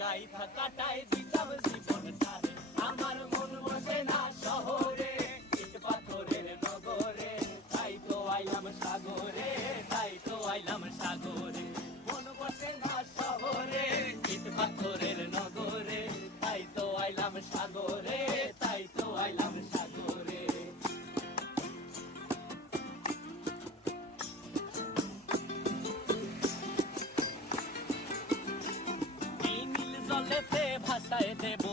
গাইথা কাটাই দিতাম জীবনটারে। আমার মন বসে না শহরে, ইট পাথরের নগরে, তাই তো আইলাম সাগরে, তাই তো আইলাম সাগরে। মন বসে না শহরে, ইট পাথরের নগরে, তাই তো আইলাম সাগরে, তাই তো আইলাম সাগরে। এই নীল জলেতে ভাসায় দেব